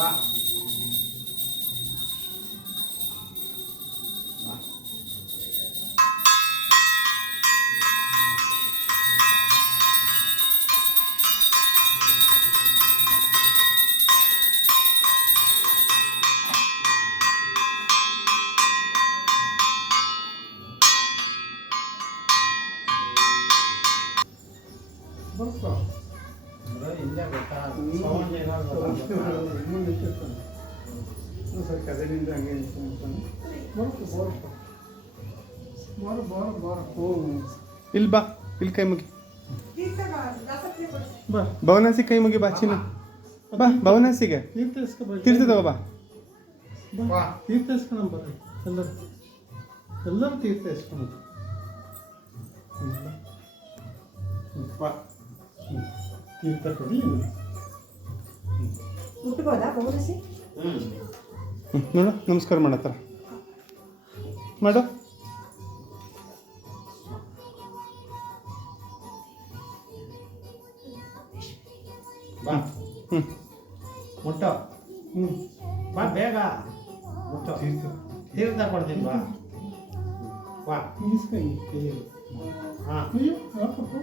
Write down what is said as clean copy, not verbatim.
ಬಾ ಬರ್ಕೊ ಹಿಂದೆ ಗೊತ್ತಾ ಸರ್ ಕದನಿಂದ ಹಂಗೆ ಬರುತ್ತೆ ಬರುತ್ತೆ ಬಾರ ಇಲ್ಲಿ ಬಾ, ಇಲ್ಲಿ ಕೈ ಮುಗಿ ಬಾ, ಭವನಾಸಿ ಕೈ ಮುಗಿ ಬಾ ಚಿನ್ನ ಬಾ, ಭವನಾಸಿಗೆ ತೀರ್ಥ ತಗೋ ಬಾ. ಬಾ ತೀರ್ಥ ಇಸ್ಕೊಂಡು ಬರ್ರಿ ಎಲ್ಲರೂ ತೀರ್ಥ ಇಸ್ಕೊಂಡು ಬಾ ತೀರ್ಥ ಕೊಡಿ. ಮುಟ್ಬೋದಾ ಬಹುರಸಿ? ನೋಡು, ನಮಸ್ಕಾರ ಮಾಡತ್ತಾರ ಮಾಡು. ಬಾ ಮುಟ್ಟೋ ಬಾ ಬೇಗ ಮುಟ್ಟೋ ತೀರ್ಥ ಕೊಡ್ತೀನಿ ಬಾ ಬಾ ಇಸ್ಕೊಂಡು ಹಾಂ ಅಯ್ಯೋ ಯಾಕಪ್ಪ